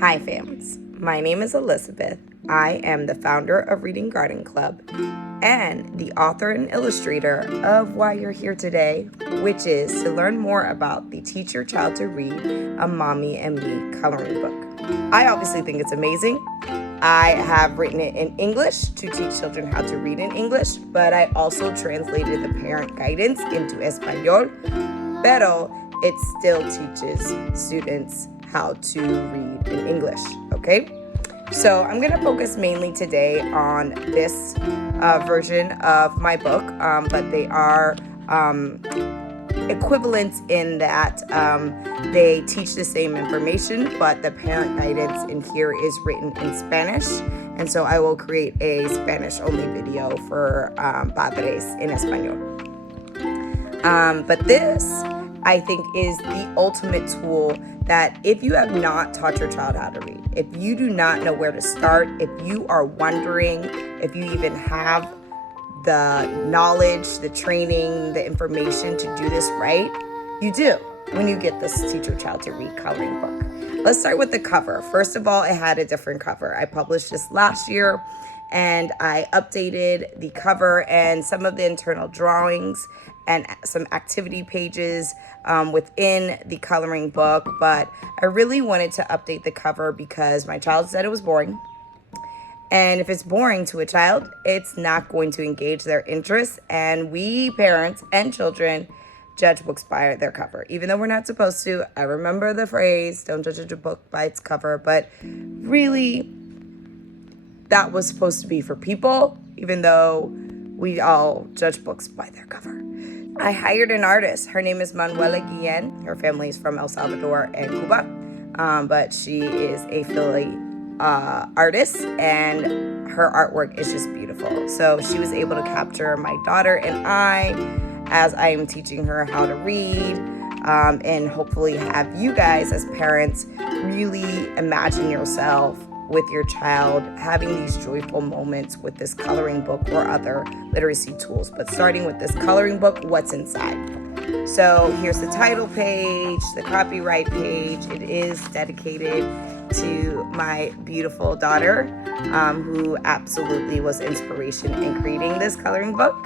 Hi fams, my name is Elizabeth. I am the founder of Reading Garden Club and the author and illustrator of Why You're Here Today, which is to learn more about the Teach Your Child to Read, a Mommy and Me coloring book. I obviously think it's amazing. I have written it in English to teach children how to read in English, but I also translated the parent guidance into Espanol, pero it still teaches students how to read in English, okay? So I'm gonna focus mainly today on this version of my book, but they are equivalent in that they teach the same information, but the parent guidance in here is written in Spanish. And so I will create a Spanish-only video for padres in Espanol. But this, I think, is the ultimate tool that if you have not taught your child how to read, if you do not know where to start, if you are wondering if you even have the knowledge, the training, the information to do this right, you do when you get this Teach Your Child to Read coloring book. Let's start with the cover. First of all, it had a different cover. I published this last year and I updated the cover and some of the internal drawings and some activity pages within the coloring book, but I really wanted to update the cover because my child said it was boring. And if it's boring to a child, it's not going to engage their interests. And we parents and children judge books by their cover, even though we're not supposed to. I remember the phrase, don't judge a book by its cover, but really that was supposed to be for people, even though we all judge books by their cover. I hired an artist. Her name is Manuela Guillen. Her family is from El Salvador and Cuba, but she is a Philly artist, and her artwork is just beautiful. So she was able to capture my daughter and I as I am teaching her how to read, and hopefully have you guys as parents really imagine yourself with your child having these joyful moments with this coloring book or other literacy tools. But starting with this coloring book, what's inside? So here's the title page, the copyright page. It is dedicated to my beautiful daughter, who absolutely was inspiration in creating this coloring book.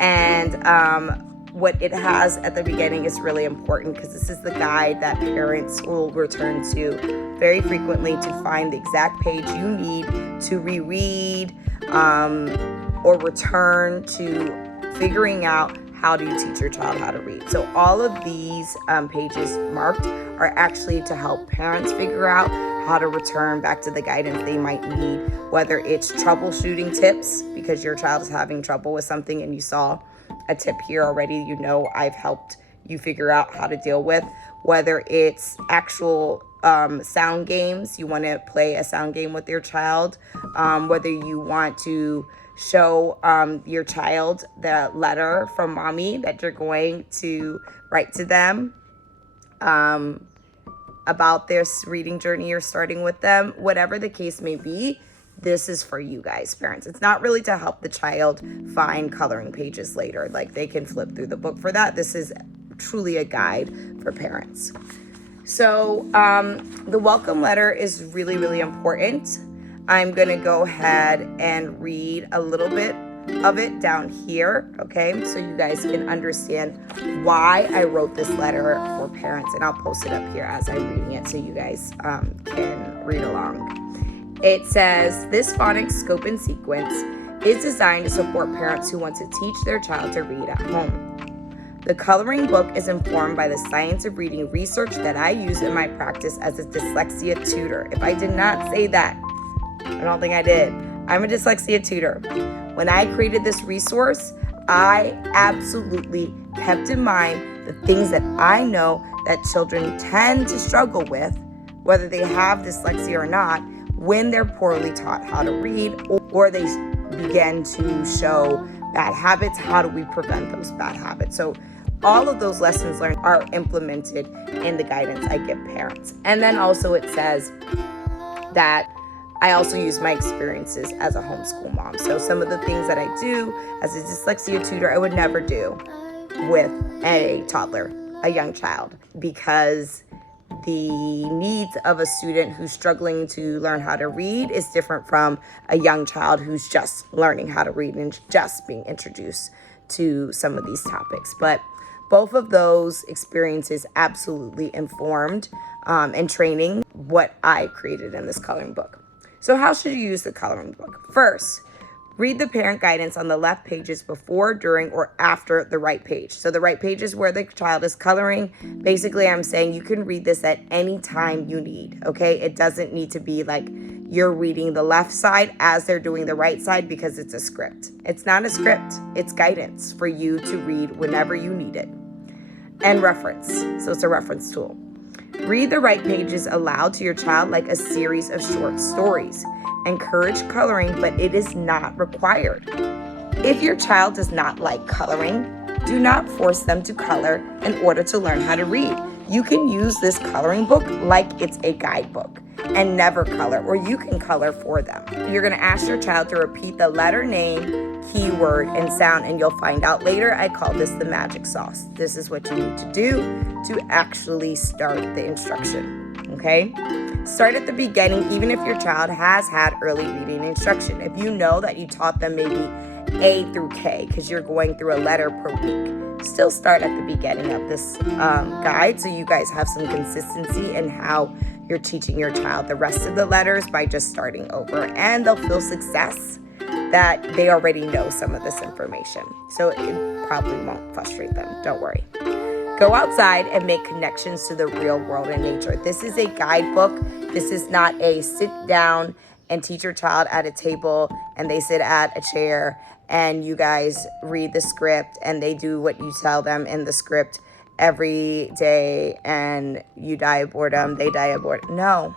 And what it has at the beginning is really important because this is the guide that parents will return to very frequently to find the exact page you need to reread or return to figuring out how do you teach your child how to read. So all of these pages marked are actually to help parents figure out how to return back to the guidance they might need, whether it's troubleshooting tips because your child is having trouble with something and you saw a tip here already, you know I've helped you figure out how to deal with, whether it's actual sound games, you want to play a sound game with your child, whether you want to show your child the letter from mommy that you're going to write to them about this reading journey you're starting with them, whatever the case may be. This is for you guys, parents. It's not really to help the child find coloring pages later. Like they can flip through the book for that. This is truly a guide for parents. So the welcome letter is really, really important. I'm going to go ahead and read a little bit of it down here, okay? So you guys can understand why I wrote this letter for parents. And I'll post it up here as I'm reading it so you guys can read along. It says, this phonics scope and sequence is designed to support parents who want to teach their child to read at home. The coloring book is informed by the science of reading research that I use in my practice as a dyslexia tutor. If I did not say that, I don't think I did. I'm a dyslexia tutor. When I created this resource, I absolutely kept in mind the things that I know that children tend to struggle with, whether they have dyslexia or not, when they're poorly taught how to read or they begin to show bad habits. How do we prevent those bad habits? So all of those lessons learned are implemented in the guidance I give parents. And then also it says that I also use my experiences as a homeschool mom. So some of the things that I do as a dyslexia tutor, I would never do with a toddler, a young child, because the needs of a student who's struggling to learn how to read is different from a young child who's just learning how to read and just being introduced to some of these topics. But both of those experiences absolutely informed and training what I created in this coloring book. So how should you use the coloring book? First, read the parent guidance on the left pages before, during, or after the right page. So the right page is where the child is coloring. Basically, I'm saying you can read this at any time you need, okay? It doesn't need to be like you're reading the left side as they're doing the right side because it's a script. It's not a script. It's guidance for you to read whenever you need it. And reference. So it's a reference tool. Read the right pages aloud to your child like a series of short stories. Encourage coloring, but it is not required. If your child does not like coloring, do not force them to color in order to learn how to read. You can use this coloring book like it's a guidebook and never color, or you can color for them. You're going to ask your child to repeat the letter, name, keyword, and sound, and you'll find out later I call this the magic sauce. This is what you need to do to actually start the instruction, okay? Start at the beginning, even if your child has had early reading instruction. If you know that you taught them maybe A through K because you're going through a letter per week, still start at the beginning of this guide so you guys have some consistency in how you're teaching your child the rest of the letters by just starting over. And they'll feel success that they already know some of this information. So it probably won't frustrate them. Don't worry. Go outside and make connections to the real world and nature. This is a guidebook. This is not a sit down and teach your child at a table and they sit at a chair and you guys read the script and they do what you tell them in the script every day and you die of boredom, they die of boredom. No.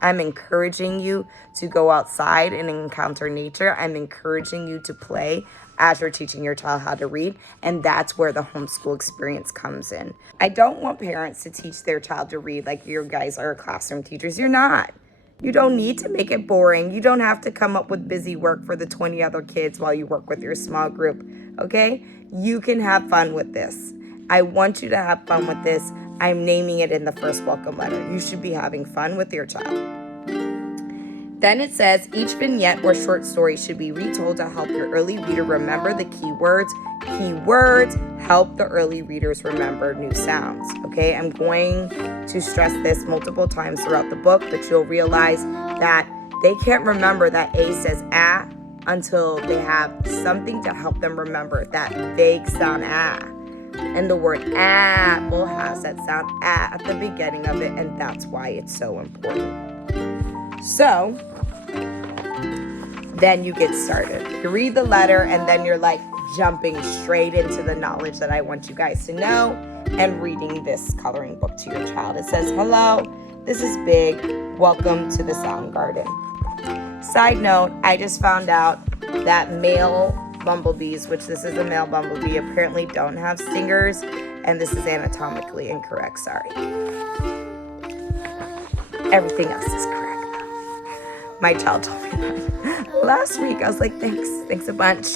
I'm encouraging you to go outside and encounter nature. I'm encouraging you to play as you're teaching your child how to read, and that's where the homeschool experience comes in. I don't want parents to teach their child to read like you guys are classroom teachers. You're not. You don't need to make it boring. You don't have to come up with busy work for the 20 other kids while you work with your small group, okay? You can have fun with this. I want you to have fun with this. I'm naming it in the first welcome letter. You should be having fun with your child. Then it says each vignette or short story should be retold to help your early reader remember the key words. Keywords help the early readers remember new sounds. Okay, I'm going to stress this multiple times throughout the book, but you'll realize that they can't remember that A says ah until they have something to help them remember that vague sound ah. And the word apple has that sound at the beginning of it, and that's why it's so important. So then you get started. You read the letter and then you're like jumping straight into the knowledge that I want you guys to know and reading this coloring book to your child. It says, hello, this is Big. Welcome to the Sound Garden. Side note, I just found out that male bumblebees, which this is a male bumblebee, apparently don't have stingers, and this is anatomically incorrect, sorry. Everything else is correct. My child told me that last week. I was like, thanks a bunch.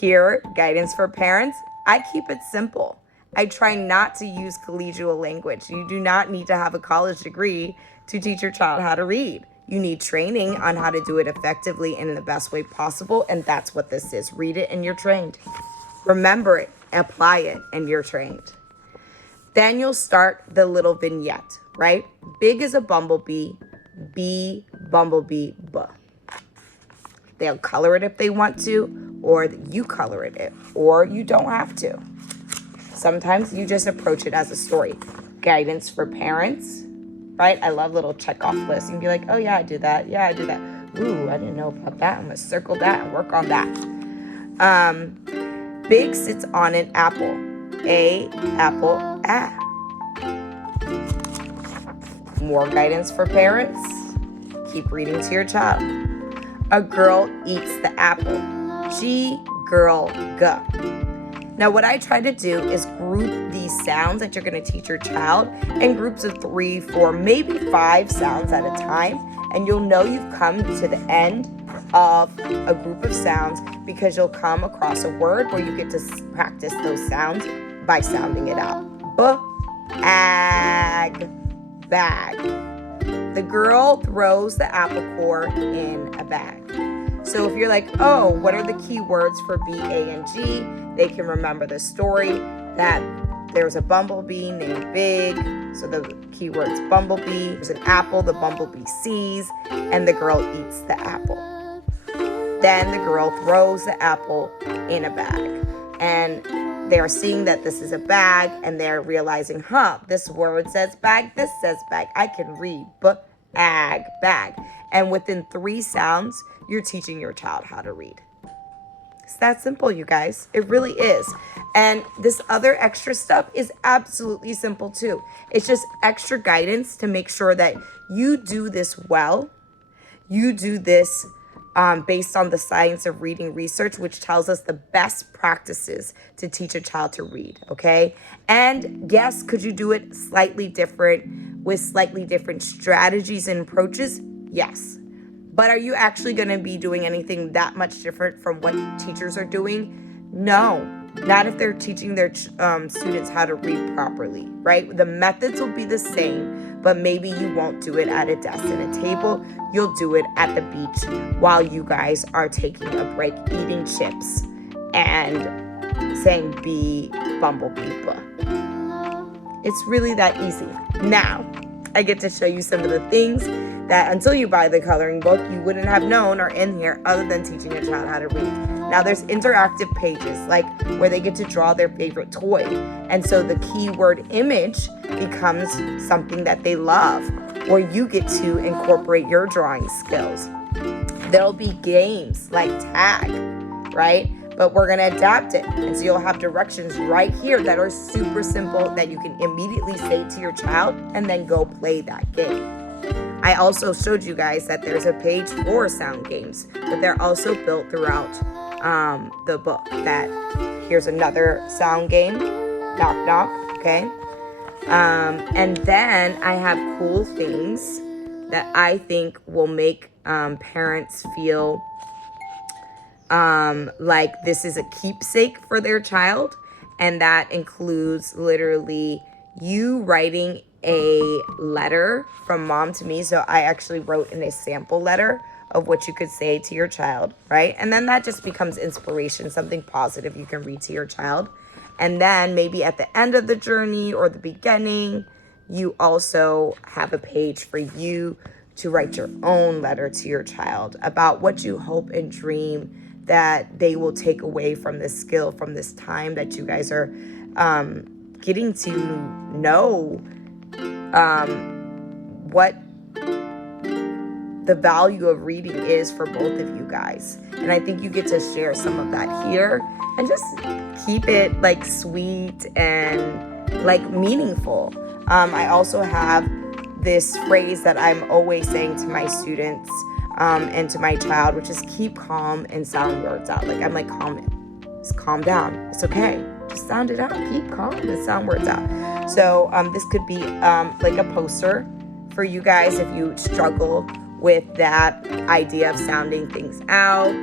Here, guidance for parents. I keep it simple. I try not to use collegial language. You do not need to have a college degree to teach your child how to read. You need training on how to do it effectively and in the best way possible, and that's what this is. Read it and you're trained. Remember it, apply it, and you're trained. Then you'll start the little vignette, right? Big is a bumblebee. B, bumblebee, B. They'll color it if they want to, or you color it, or you don't have to. Sometimes you just approach it as a story. Guidance for parents, right? I love little check-off lists. You can be like, oh yeah, I do that. Yeah, I do that. Ooh, I didn't know about that. I'm gonna circle that and work on that. Big sits on an apple. A, apple, ah. More guidance for parents. Keep reading to your child. A girl eats the apple. G, girl, G. Now what I try to do is group these sounds that you're going to teach your child in groups of 3, 4, maybe 5 sounds at a time. And you'll know you've come to the end of a group of sounds because you'll come across a word where you get to practice those sounds by sounding it out. B, ag, bag. The girl throws the apple core in a bag. So if you're like, oh, what are the key words for B, A, and G? They can remember the story that there's a bumblebee named Big. So the key word's bumblebee. There's an apple the bumblebee sees, and the girl eats the apple. Then the girl throws the apple in a bag. And they're seeing that this is a bag, and they're realizing, this word says bag, this says bag. I can read, ag, bag. And within 3 sounds, you're teaching your child how to read. It's that simple, you guys. It really is. And this other extra stuff is absolutely simple too. It's just extra guidance to make sure that you do this well. You do this based on the science of reading research, which tells us the best practices to teach a child to read, okay? And yes, could you do it slightly different with slightly different strategies and approaches? Yes. But are you actually going to be doing anything that much different from what teachers are doing? No, not if they're teaching their students how to read properly, right? The methods will be the same, but maybe you won't do it at a desk and a table. You'll do it at the beach while you guys are taking a break, eating chips and saying bee, bumblebee, buh. It's really that easy. Now, I get to show you some of the things that until you buy the coloring book, you wouldn't have known are in here other than teaching a child how to read. Now there's interactive pages, like where they get to draw their favorite toy. And so the keyword image becomes something that they love, or you get to incorporate your drawing skills. There'll be games like tag, right? But we're gonna adapt it. And so you'll have directions right here that are super simple that you can immediately say to your child and then go play that game. I also showed you guys that there's a page for sound games, but they're also built throughout the book. That here's another sound game, knock knock, okay? And then I have cool things that I think will make parents feel like this is a keepsake for their child, and that includes literally you writing a letter from mom to me. So I actually wrote in a sample letter of what you could say to your child, right? And then that just becomes inspiration, something positive you can read to your child. And then maybe at the end of the journey or the beginning, you also have a page for you to write your own letter to your child about what you hope and dream that they will take away from this skill, from this time that you guys are getting to know what the value of reading is for both of you guys. And I think you get to share some of that here and just keep it like sweet and like meaningful. I also have this phrase that I'm always saying to my students and to my child, which is keep calm and sound words out. Like I'm like, calm down. It's okay. Just sound it out. Keep calm and sound words out. So this could be like a poster for you guys if you struggle with that idea of sounding things out.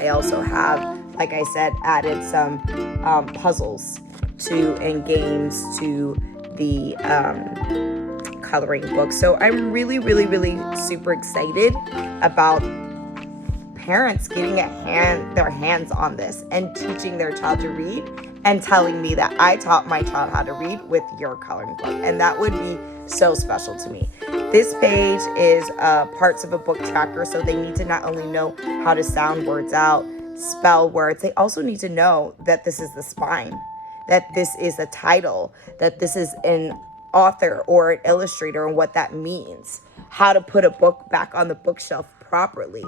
I also have, like I said, added some puzzles and games to the coloring book. So I'm really, really, really super excited about parents getting their hands on this and teaching their child to read and telling me that I taught my child how to read with your coloring book. And that would be so special to me. This page is parts of a book tracker, so they need to not only know how to sound words out, spell words, they also need to know that this is the spine, that this is a title, that this is an author or an illustrator and what that means, how to put a book back on the bookshelf properly.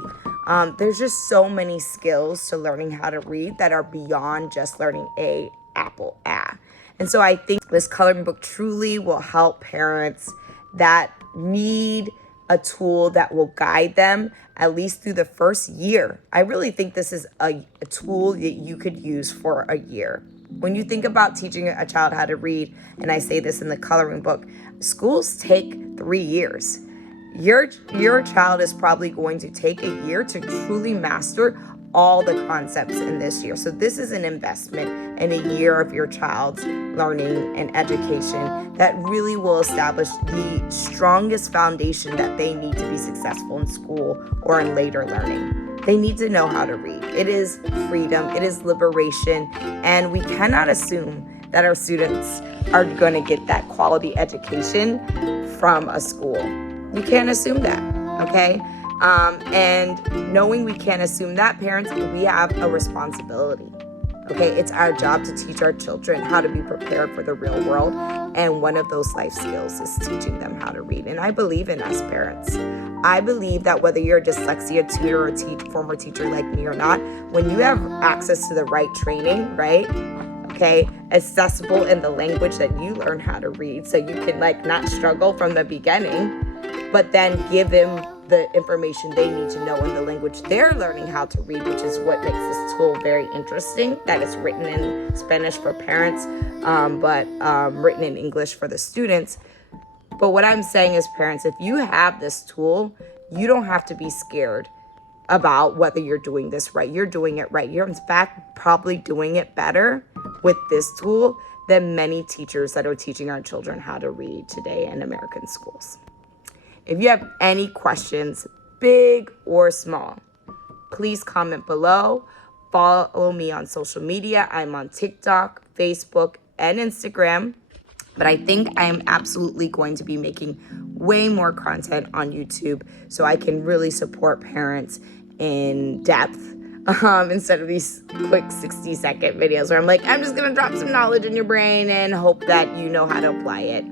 There's just so many skills to learning how to read that are beyond just learning a, apple, a. And so I think this coloring book truly will help parents that need a tool that will guide them at least through the first year. I really think this is a tool that you could use for a year. When you think about teaching a child how to read, and I say this in the coloring book, schools take 3 years. Your child is probably going to take a year to truly master all the concepts in this year. So this is an investment in a year of your child's learning and education that really will establish the strongest foundation that they need to be successful in school or in later learning. They need to know how to read. It is freedom, it is liberation, and we cannot assume that our students are going to get that quality education from a school. You can't assume that, okay? And knowing we can't assume that, parents, we have a responsibility, okay? It's our job to teach our children how to be prepared for the real world, and one of those life skills is teaching them how to read. And I believe in us parents. I believe that whether you're a dyslexia tutor or former teacher like me or not, when you have access to the right training, right? Okay, accessible in the language that you learn how to read, so you can not struggle from the beginning, but then give them the information they need to know in the language they're learning how to read, which is what makes this tool very interesting, that it's written in Spanish for parents, but written in English for the students. But what I'm saying is, parents, if you have this tool, you don't have to be scared about whether you're doing this right. You're doing it right. You're in fact probably doing it better with this tool than many teachers that are teaching our children how to read today in American schools. If you have any questions, big or small, please comment below. Follow me on social media. I'm on TikTok, Facebook, and Instagram. But I think I am absolutely going to be making way more content on YouTube so I can really support parents in depth instead of these quick 60-second videos where I'm just going to drop some knowledge in your brain and hope that you know how to apply it.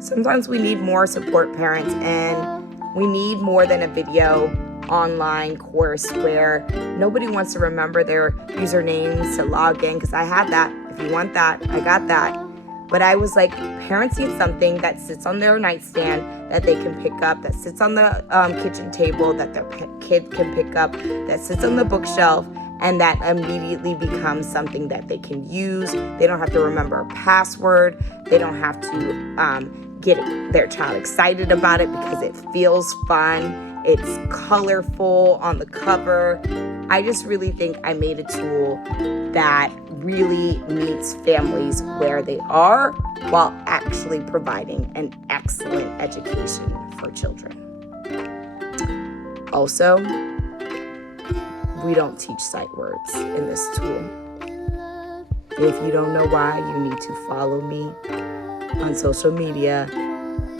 Sometimes we need more support, parents, and we need more than a video online course where nobody wants to remember their usernames to log in, because I have that. If you want that, I got that. But I was like, parents need something that sits on their nightstand that they can pick up, that sits on the kitchen table that their kid can pick up, that sits on the bookshelf, and that immediately becomes something that they can use. They don't have to remember a password. They don't have to get their child excited about it because it feels fun. It's colorful on the cover. I just really think I made a tool that really meets families where they are while actually providing an excellent education for children. Also, we don't teach sight words in this tool. If you don't know why, you need to follow me on social media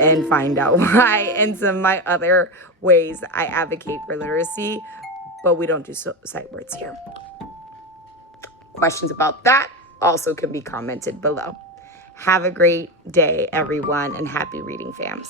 and find out why, and some of my other ways I advocate for literacy, but we don't do sight words here. Questions about that also can be commented below. Have a great day, everyone, and happy reading, fams.